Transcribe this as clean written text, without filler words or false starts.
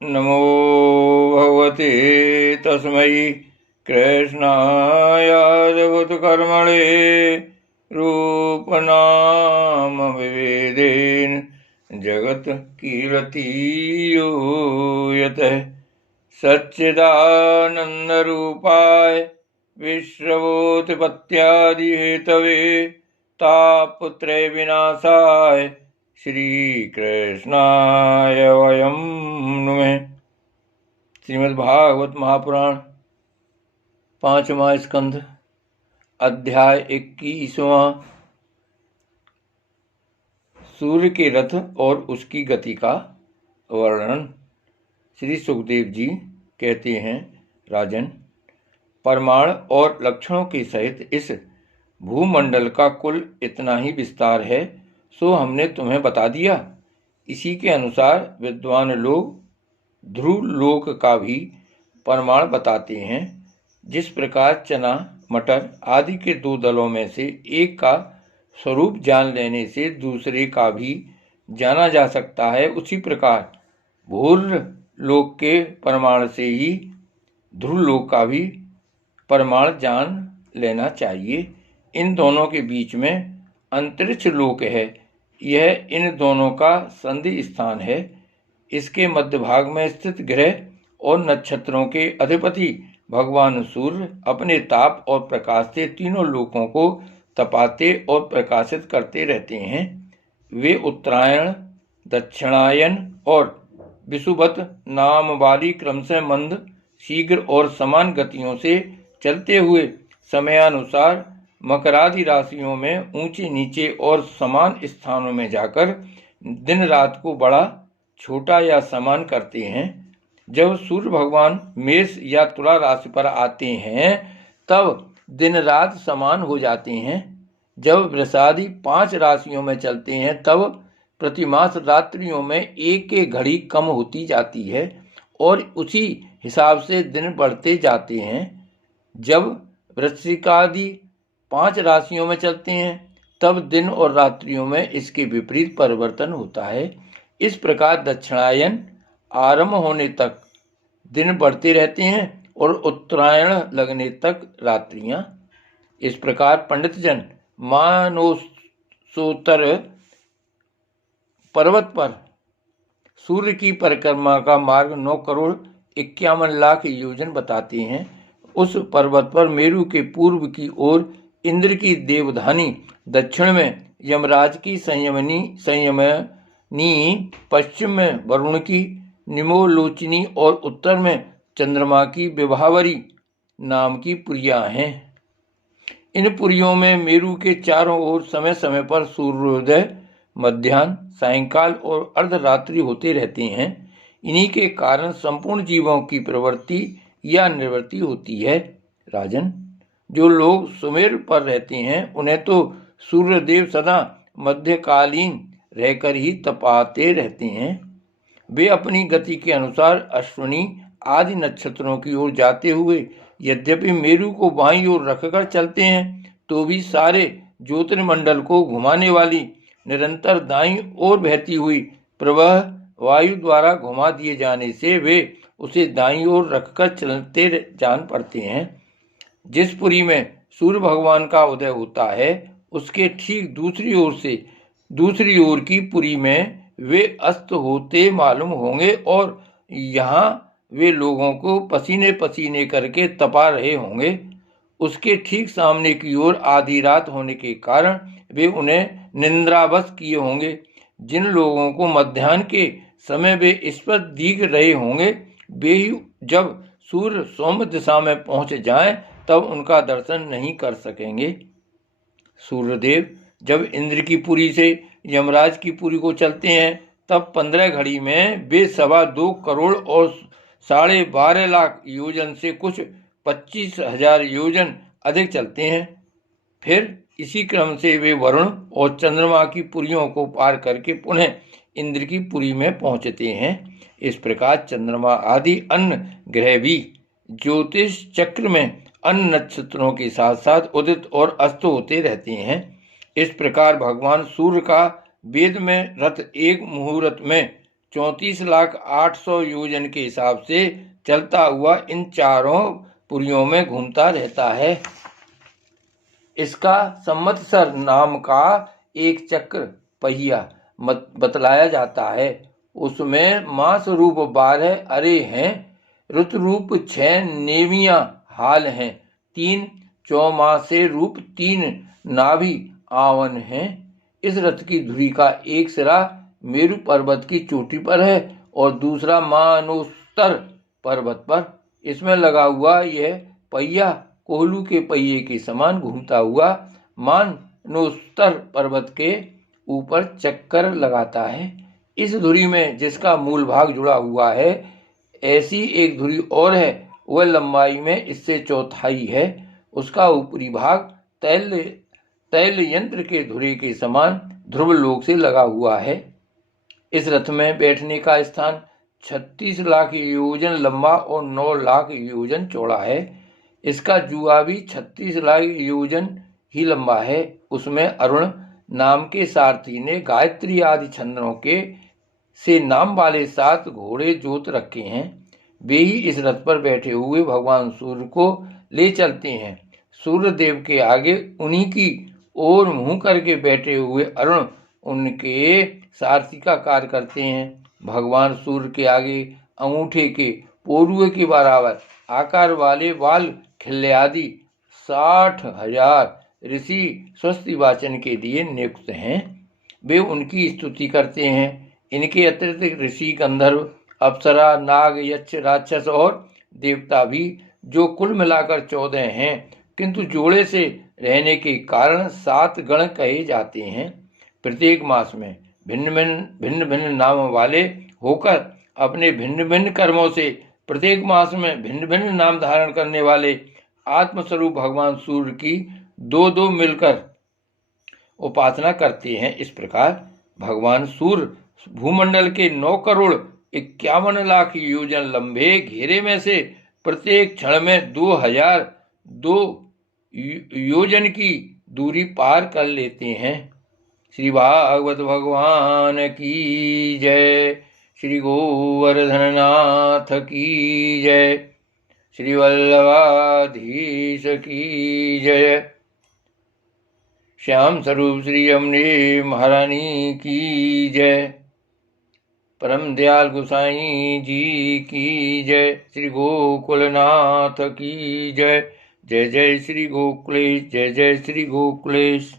नमो भगवते तस्मै कृष्णायादभूतकर्मणे रूपनामविभेदेन जगत्कीर्तियो यतः सच्चिदानन्दरूपाय विश्वोत्पत्त्यादिहेतवे तापत्रय विनाशाय श्रीकृष्णाय वयं नुमः। श्रीमद्भागवत महापुराण 5वां स्कंध अध्याय 21वां। सूर्य के रथ और उसकी गति का वर्णन। श्री सुखदेव जी कहते हैं, राजन, परमाणु और लक्षणों के सहित इस भूमंडल का कुल इतना ही विस्तार है, सो हमने तुम्हें बता दिया। इसी के अनुसार विद्वान लोग ध्रुव लोक का भी परमाणु बताते हैं। जिस प्रकार चना, मटर आदि के दो दलों में से एक का स्वरूप जान लेने से दूसरे का भी जाना जा सकता है, उसी प्रकार भूर लोक के परमाणु से ही ध्रुव लोक का भी परमाणु जान लेना चाहिए। इन दोनों के बीच में अंतरिक्ष लोक है। यह इन दोनों का संधि स्थान है। इसके मध्य भाग में स्थित ग्रह और नक्षत्रों के अधिपति भगवान सूर्य अपने ताप और प्रकाश से तीनों लोकों को तपाते और प्रकाशित करते रहते हैं। वे उत्तरायण, दक्षिणायन और विषुवत नाम वाली क्रमशः मंद, शीघ्र और समान गतियों से चलते हुए समयानुसार मकरादि राशियों में ऊंचे नीचे और समान स्थानों में जाकर दिन रात को बड़ा छोटा या समान करते हैं। जब सूर्य भगवान मेष या तुला राशि पर आते हैं तब दिन रात समान हो जाते हैं। जब वृषादि 5 राशियों में चलते हैं तब प्रतिमास रात्रियों में एक एक घड़ी कम होती जाती है और उसी हिसाब से दिन बढ़ते जाते हैं। जब वृश्चिकादि 5 राशियों में चलते हैं तब दिन और रात्रियों में इसके विपरीत परिवर्तन होता है। इस प्रकार दक्षिणायन आरंभ होने तक दिन बढ़ते रहते हैं और उत्तरायण लगने तक रात्रियां। इस प्रकार पंडितजन मानसोत्तर पर्वत पर सूर्य की परिक्रमा का मार्ग 9,51,00,000 योजन बताते हैं। उस पर्वत पर मेरु के पूर्व की ओर इंद्र की देवधानी, दक्षिण में यमराज की संयमनी, पश्चिम में वरुण की निमोलोचनी और उत्तर में चंद्रमा की विभावरी नाम की पुरियां हैं। इन पुरियों में मेरु के चारों ओर समय समय पर सूर्योदय, मध्याह्न, सायंकाल और अर्धरात्रि होते रहते हैं। इन्हीं के कारण संपूर्ण जीवों की प्रवृत्ति या निवृत्ति होती है। राजन, जो लोग सुमेर पर रहते हैं उन्हें तो सूर्यदेव सदा मध्यकालीन रहकर ही तपाते रहते हैं। वे अपनी गति के अनुसार अश्विनी आदि नक्षत्रों की ओर जाते हुए यद्यपि मेरु को बाईं ओर रखकर चलते हैं तो भी सारे ज्योतिर्मंडल को घुमाने वाली निरंतर दाईं ओर बहती हुई प्रवाह वायु द्वारा घुमा दिए जाने से वे उसे दाईं ओर रखकर चलते जान पड़ते हैं। जिस पुरी में सूर्य भगवान का उदय होता है उसके ठीक दूसरी ओर की पुरी में वे अस्त होते मालूम होंगे और यहाँ वे लोगों को पसीने पसीने करके तपा रहे होंगे। उसके ठीक सामने की ओर आधी रात होने के कारण वे उन्हें निंद्रावश किए होंगे। जिन लोगों को मध्याह्न के समय वे इस पर दिख रहे होंगे वे ही जब सूर्य सोम दिशा में पहुंच जाएं तब उनका दर्शन नहीं कर सकेंगे। सूर्यदेव जब इंद्र की पुरी से यमराज की पुरी को चलते हैं तब 15 घड़ी में वे 2.25 करोड़ और 12.5 लाख योजन से कुछ 25,000 योजन अधिक चलते हैं। फिर इसी क्रम से वे वरुण और चंद्रमा की पुरियों को पार करके पुनः इंद्र की पुरी में पहुंचते हैं। इस प्रकार चंद्रमा आदि अन्य ग्रह भी ज्योतिष चक्र में अन्य नक्षत्रों के साथ साथ उदित और अस्त होते रहते हैं। इस प्रकार भगवान सूर्य का वेद में रथ एक मुहूर्त में 34,08,000 योजन के हिसाब से चलता हुआ इन चारों पुरियों में घूमता रहता है। इसका संवत्सर नाम का एक चक्र पहिया बतलाया जाता है। उसमें मास रूप 12 अरे हैं, ऋतु रूप 6 नेवियां हाल हैं, 3 चौमासे रूप 3 नाभि आवन हैं। इस रथ की धुरी का एक सिरा मेरु पर्वत की चोटी पर है और दूसरा मानोस्तर पर्वत पर। इसमें लगा हुआ यह पहिया कोहलू के पहिए के समान घूमता हुआ मानोस्तर पर्वत के ऊपर चक्कर लगाता है। इस धुरी में जिसका मूल भाग जुड़ा हुआ है, ऐसी एक धुरी और है, वह लंबाई में इससे चौथाई है। उसका ऊपरी भाग तैल यंत्र के धुरे के समान ध्रुव लोक से लगा हुआ है। इस रथ में बैठने का स्थान 36 लाख योजन लंबा और 9 लाख योजन चौड़ा है। इसका जुआ भी 36 लाख योजन ही लंबा है। उसमें अरुण नाम के सारथी ने गायत्री आदि छंदों के से नाम वाले 7 घोड़े जोत रखे हैं। वे ही इस रथ पर बैठे हुए भगवान सूर्य को ले चलते हैं। सूर्य देव के आगे उन्हीं की ओर मुंह करके बैठे हुए अरुण उनके सारथी का कार्य करते हैं। भगवान सूर्य के आगे अंगूठे के पोरुए के बराबर आकार वाले बाल खिल्ले आदि 60,000 ऋषि स्वस्ति वाचन के लिए नियुक्त हैं। वे उनकी स्तुति करते हैं। इनके अतिरिक्त ऋषि, गंधर्व, अप्सरा, नाग, यक्ष, राक्षस और देवता भी, जो कुल मिलाकर 14 हैं, किंतु जोड़े से रहने के कारण 7 गण कहे जाते हैं। प्रत्येक मास में भिन्न भिन्न नाम वाले होकर अपने भिन्न भिन्न कर्मों से प्रत्येक मास में भिन्न भिन्न नाम धारण करने वाले आत्मस्वरूप भगवान सूर्य की 2-2 मिलकर उपासना करते हैं। इस प्रकार भगवान सूर्य भूमंडल के 9 करोड़ 51 लाख योजन लंबे घेरे में से प्रत्येक क्षण में 2002 योजन की दूरी पार कर लेते हैं। श्री भागवत भगवान की जय। श्री गोवर्धननाथ की जय। श्री वल्लभाधीश की जय। श्याम स्वरूप श्री अम्बे महारानी की जय। परम दयाल गोसाई जी की जय। श्री गोकुलनाथ की जय। जय जय श्री गोकुलेश, जय जय श्री गोकुलेश।